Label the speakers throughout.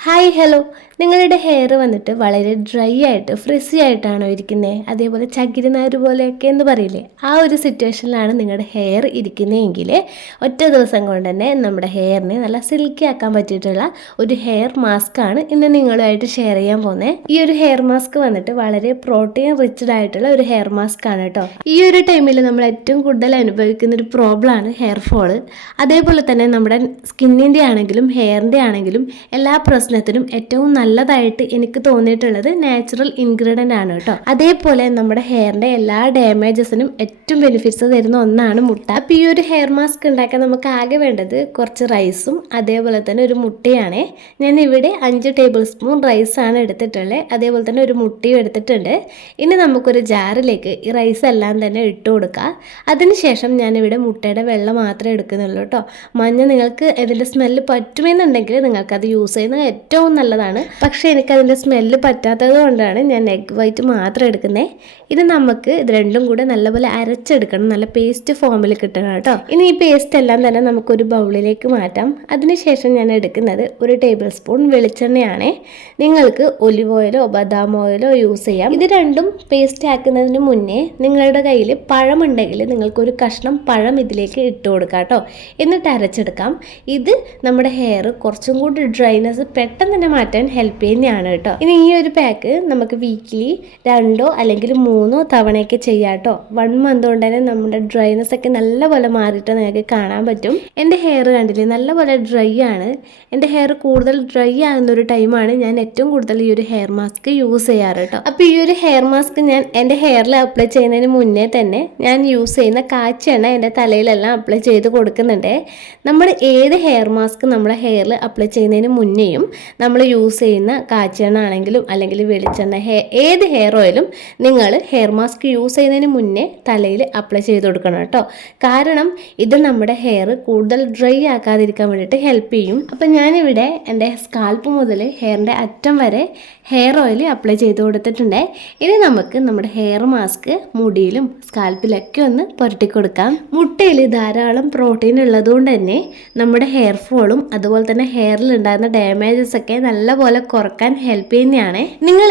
Speaker 1: Hi hello നിങ്ങളുടെ hair വന്നിട്ട് വളരെ ഡ്രൈ ആയിട്ട് ഫ്രിസി ആയിട്ടാണോ ഇരിക്കുന്നത് അതേപോലെ ചകിരി നാര് പോലെയൊക്കെ എന്ന് പറയില്ലേ? ആ ഒരു സിറ്റുവേഷനിലാണ് നിങ്ങളുടെ ഹെയർ ഇരിക്കുന്നതെങ്കിൽ ഒറ്റ ദിവസം കൊണ്ട് തന്നെ നമ്മുടെ ഹെയറിനെ നല്ല സിൽക്കി ആക്കാൻ പറ്റിയിട്ടുള്ള ഒരു ഹെയർ മാസ്ക് ആണ് ഇന്ന് നിങ്ങളുമായിട്ട് ഷെയർ ചെയ്യാൻ പോകുന്നത് ഈ ഒരു ഹെയർ മാസ്ക് വന്നിട്ട് വളരെ പ്രോട്ടീൻ റിച്ച്ഡ് ആയിട്ടുള്ള ഒരു ഹെയർ മാസ്ക് ആണ് കേട്ടോ. ഈ ഒരു ടൈമിൽ നമ്മൾ ഏറ്റവും കൂടുതൽ അനുഭവിക്കുന്ന ഒരു പ്രോബ്ലം ആണ് ഹെയർ ഫോൾ അതേപോലെ തന്നെ നമ്മുടെ സ്കിന്നിന്റെ ആണെങ്കിലും ഹെയറിന്റെ ആണെങ്കിലും എല്ലാ പ്രശ്നത്തിനും ഏറ്റവും നല്ലതായിട്ട് എനിക്ക് തോന്നിയിട്ടുള്ളത് നാച്ചുറൽ ഇൻഗ്രീഡിയന്റ് ആണ് കേട്ടോ. അതേപോലെ നമ്മുടെ ഹെയറിന്റെ എല്ലാ ഡാമേജസിനും ഏറ്റവും ബെനിഫിറ്റ്സ് തരുന്ന ഒന്നാണ് മുട്ട. അപ്പോൾ ഈ ഒരു ഹെയർ മാസ്ക് ഉണ്ടാക്കാൻ നമുക്ക് ആകെ വേണ്ടത് കുറച്ച് റൈസും അതേപോലെ തന്നെ ഒരു മുട്ടയാണ്. ഞാൻ ഇവിടെ അഞ്ച് ടേബിൾ സ്പൂൺ റൈസാണ് എടുത്തിട്ടുള്ളത് അതേപോലെ തന്നെ ഒരു മുട്ടയും എടുത്തിട്ടുണ്ട്. ഇനി നമുക്കൊരു ജാറിലേക്ക് ഈ റൈസ് എല്ലാം തന്നെ ഇട്ട് കൊടുക്കുക അതിനുശേഷം ഞാനിവിടെ മുട്ടയുടെ വെള്ളം മാത്രമേ എടുക്കുന്നുള്ളൂ കേട്ടോ. മഞ്ഞ നിങ്ങൾക്ക് ഇതിന്റെ സ്മെല്ല് പറ്റുമെന്നുണ്ടെങ്കിൽ നിങ്ങൾക്കത് യൂസ് ചെയ്യുന്നത് ഏറ്റവും നല്ലതാണ്. പക്ഷേ എനിക്കതിന്റെ സ്മെല്ല് പറ്റാത്തത് കൊണ്ടാണ് ഞാൻ എഗ് വൈറ്റ് മാത്രം എടുക്കുന്നത് ഇത് നമുക്ക് ഇത് രണ്ടും കൂടെ നല്ലപോലെ അരച്ചെടുക്കണം. നല്ല പേസ്റ്റ് ഫോമിൽ കിട്ടണം കേട്ടോ. ഇനി ഈ പേസ്റ്റ് എല്ലാം തന്നെ നമുക്കൊരു ബൗളിലേക്ക് മാറ്റാം. അതിനുശേഷം ഞാൻ എടുക്കുന്നത് ഒരു ടേബിൾ സ്പൂൺ വെളിച്ചെണ്ണയാണ്. നിങ്ങൾക്ക് ഒലിവ് ഓയിലോ ബദാം ഓയിലോ യൂസ് ചെയ്യാം. ഇത് രണ്ടും പേസ്റ്റ് ആക്കുന്നതിന് മുന്നേ നിങ്ങളുടെ കയ്യിൽ പഴമുണ്ടെങ്കിൽ നിങ്ങൾക്കൊരു കഷ്ണം പഴം ഇതിലേക്ക് ഇട്ട് കൊടുക്കാം കേട്ടോ. എന്നിട്ട് അരച്ചെടുക്കാം. ഇത് നമ്മുടെ ഹെയർ കുറച്ചും കൂടി ഡ്രൈനെസ് പെട്ടെന്ന് തന്നെ മാറ്റാൻ ഹെൽപ്പ് ചെയ്യുന്നതാണ് കേട്ടോ. ഇനി ഈ ഒരു പാക്ക് നമുക്ക് വീക്കിലി രണ്ടോ അല്ലെങ്കിൽ മൂന്നോ തവണയൊക്കെ ചെയ്യാം കേട്ടോ. വൺ മന്ത് കൊണ്ട് തന്നെ നമ്മുടെ ഡ്രൈനെസ് ഒക്കെ നല്ലപോലെ മാറിയിട്ട് നിങ്ങൾക്ക് കാണാൻ പറ്റും. എന്റെ ഹെയർ കണ്ടില്ലേ? നല്ലപോലെ ഡ്രൈ ആണ്. എന്റെ ഹെയർ കൂടുതൽ ഡ്രൈ ആകുന്ന ഒരു ടൈമാണ് ഞാൻ ഏറ്റവും കൂടുതൽ ഈ ഒരു ഹെയർ മാസ്ക് യൂസ് ചെയ്യാറ് കേട്ടോ. അപ്പോൾ ഈ ഒരു ഹെയർ മാസ്ക് ഞാൻ എന്റെ ഹെയറിൽ അപ്ലൈ ചെയ്യുന്നതിന് മുന്നേ തന്നെ ഞാൻ യൂസ് ചെയ്യുന്ന കാച്ചെണ്ണ എന്റെ തലയിലെല്ലാം അപ്ലൈ ചെയ്ത് കൊടുക്കുന്നുണ്ട്. നമ്മൾ ഏത് ഹെയർ മാസ്ക് നമ്മുടെ ഹെയറിൽ അപ്ലൈ ചെയ്യുന്നതിന് മുന്നേയും നമ്മൾ യൂസ് ചെയ്യുന്ന കാച്ചെണ്ണ ആണെങ്കിലും അല്ലെങ്കിൽ വെളിച്ചെണ്ണ ഹെയർ ഏത് ഹെയർ ഓയിലും നിങ്ങൾ ഹെയർ മാസ്ക് യൂസ് ചെയ്യുന്നതിന് മുന്നേ തലയിൽ അപ്ലൈ ചെയ്ത് കൊടുക്കണം കേട്ടോ. കാരണം ഇത് നമ്മുടെ ഹെയർ കൂടുതൽ ഡ്രൈ ആക്കാതിരിക്കാൻ വേണ്ടിയിട്ട് ഹെൽപ്പ് ചെയ്യും. അപ്പം ഞാനിവിടെ എന്റെ സ്കാൽപ്പ് മുതൽ ഹെയറിന്റെ അറ്റം വരെ ഹെയർ ഓയിൽ അപ്ലൈ ചെയ്ത് കൊടുത്തിട്ടുണ്ട്. ഇനി നമുക്ക് നമ്മുടെ ഹെയർ മാസ്ക് മുടിയിലും സ്കാൽപ്പിലൊക്കെ ഒന്ന് പുരട്ടി കൊടുക്കാം. മുട്ടയിൽ ധാരാളം പ്രോട്ടീൻ ഉള്ളതുകൊണ്ട് തന്നെ നമ്മുടെ ഹെയർ ഫോളും അതുപോലെ തന്നെ ഹെയറിൽ ഉണ്ടാകുന്ന ഡാമേജസ് ഒക്കെ നല്ലപോലെ കുറയ്ക്കാൻ ഹെൽപ്പ് ചെയ്യുന്നതാണ്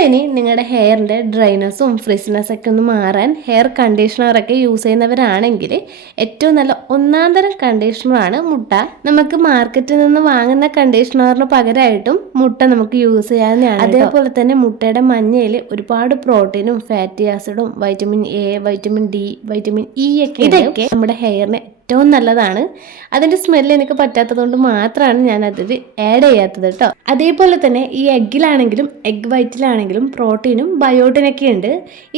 Speaker 1: ഇനി നിങ്ങളുടെ ഹെയറിന്റെ ഡ്രൈനസും ഫ്രിസ്നെസ് ഒക്കെ ഒന്ന് മാറാൻ ഹെയർ കണ്ടീഷണറൊക്കെ യൂസ് ചെയ്യുന്നവരാണെങ്കിൽ ഏറ്റവും നല്ല ഒന്നാം തരം കണ്ടീഷണറാണ് മുട്ട. നമുക്ക് മാർക്കറ്റിൽ നിന്ന് വാങ്ങുന്ന കണ്ടീഷണറിന് പകരമായിട്ടും മുട്ട നമുക്ക് യൂസ് ചെയ്യാവുന്നതാണ് അതേപോലെ തന്നെ മുട്ടയുടെ മഞ്ഞയിൽ ഒരുപാട് പ്രോട്ടീനും ഫാറ്റി ആസിഡും vitamin A vitamin D vitamin E ഒക്കെ ഇതൊക്കെ നമ്മുടെ ഹെയറിന് ഏറ്റവും നല്ലതാണ്. അതിന്റെ സ്മെല്ല് എനിക്ക് പറ്റാത്തതുകൊണ്ട് മാത്രമാണ് ഞാൻ അതിൽ ആഡ് ചെയ്യാത്തത് കേട്ടോ. അതേപോലെ തന്നെ ഈ എഗ്ഗിലാണെങ്കിലും എഗ് വൈറ്റിലാണെങ്കിലും പ്രോട്ടീനും ബയോട്ടിനൊക്കെ ഉണ്ട്.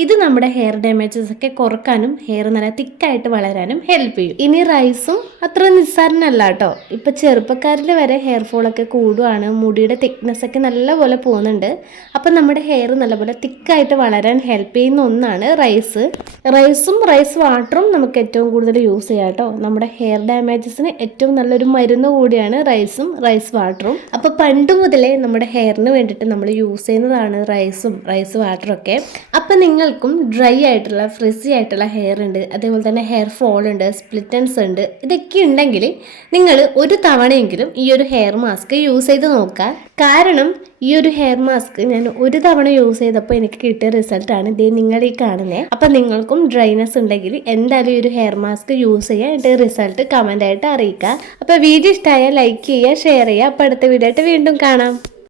Speaker 1: ഇത് നമ്മുടെ ഹെയർ ഡാമേജസ് ഒക്കെ കുറക്കാനും ഹെയർ നല്ല തിക്കായിട്ട് വളരാനും ഹെൽപ്പ് ചെയ്യും. ഇനി റൈസും അത്ര നിസ്സാരനല്ല കേട്ടോ. ഇപ്പം ചെറുപ്പക്കാരിൽ വരെ ഹെയർ ഫോളൊക്കെ കൂടുവാണ് മുടിയുടെ തിക്നെസ് ഒക്കെ നല്ലപോലെ പോകുന്നുണ്ട്. അപ്പം നമ്മുടെ ഹെയർ നല്ലപോലെ തിക്കായിട്ട് വളരാൻ ഹെൽപ്പ് ചെയ്യുന്ന ഒന്നാണ് റൈസ് റൈസും റൈസ് വാട്ടറും നമുക്ക് ഏറ്റവും കൂടുതൽ യൂസ് ചെയ്യാം കേട്ടോ. നമ്മുടെ ഹെയർ ഡാമേജസിന് ഏറ്റവും നല്ലൊരു മരുന്ന് കൂടിയാണ് റൈസും റൈസ് വാട്ടറും അപ്പോൾ പണ്ട് മുതലേ നമ്മുടെ ഹെയറിന് വേണ്ടിയിട്ട് നമ്മൾ യൂസ് ചെയ്യുന്നതാണ് റൈസും റൈസ് വാട്ടറും ഒക്കെ. അപ്പോൾ നിങ്ങൾക്കും ഡ്രൈ ആയിട്ടുള്ള ഫ്രിസി ആയിട്ടുള്ള ഹെയർ ഉണ്ട് അതേപോലെ തന്നെ ഹെയർ ഫോൾ ഉണ്ട് സ്പ്ലിറ്റൻസ് ഉണ്ട് ഇതൊക്കെ ഉണ്ടെങ്കിൽ നിങ്ങൾ ഒരു തവണയെങ്കിലും ഈ ഒരു ഹെയർ മാസ്ക് യൂസ് ചെയ്ത് നോക്കുക. കാരണം ഈ ഒരു ഹെയർ മാസ്ക് ഞാൻ ഒരു തവണ യൂസ് ചെയ്തപ്പോൾ എനിക്ക് കിട്ടിയ റിസൾട്ടാണ് ഇതേ നിങ്ങൾ ഈ കാണുന്നത് അപ്പം നിങ്ങൾക്കും ഡ്രൈനസ് ഉണ്ടെങ്കിൽ എന്തായാലും ഈ ഒരു ഹെയർ മാസ്ക് യൂസ് ചെയ്യുക എന്റെ റിസൾട്ട് കമന്റായിട്ട് അറിയിക്കുക. അപ്പോൾ വീഡിയോ ഇഷ്ടമായാൽ ലൈക്ക് ചെയ്യുക ഷെയർ ചെയ്യുക. അപ്പോൾ അടുത്ത വീഡിയോ ആയിട്ട് വീണ്ടും കാണാം.